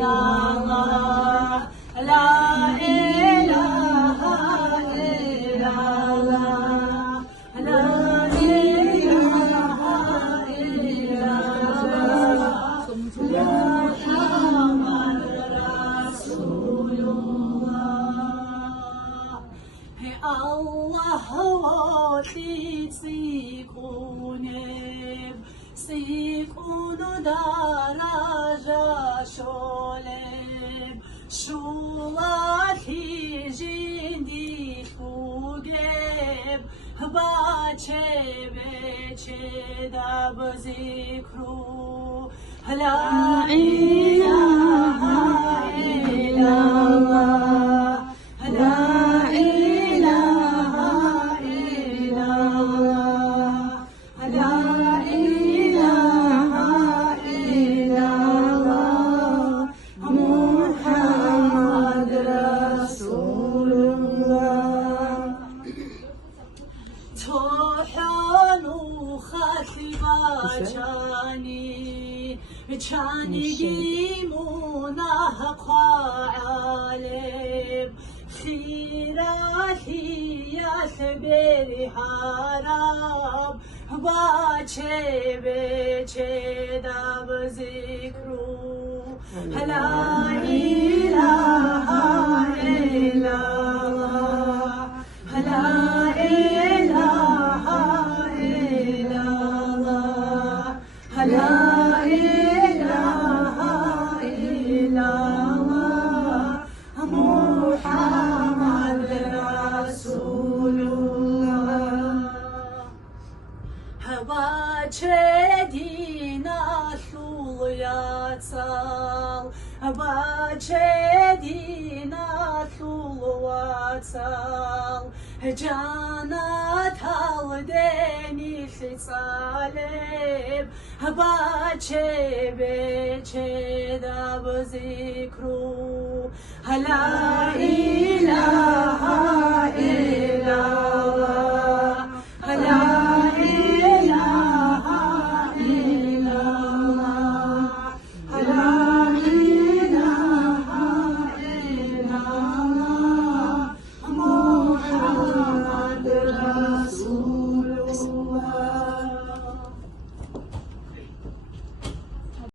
illallah, la ilaha illallah, la ilaha illallah, Muhammad Rasulullah. Hey Allah vati سيكون دراجة شولم شولاتي جندي فوقب باچه بچه دب ذكرو لا إله إلا الله لا إله إلا الله لا چانی گیمونه قالب خیراتیت بری حرام باچه بچه دب ذکرو لا إله إلا الله لا إله إلا الله لا باچدینا ثلواتال جانت الدني صالب باچه بچه دب ذكرو لا إله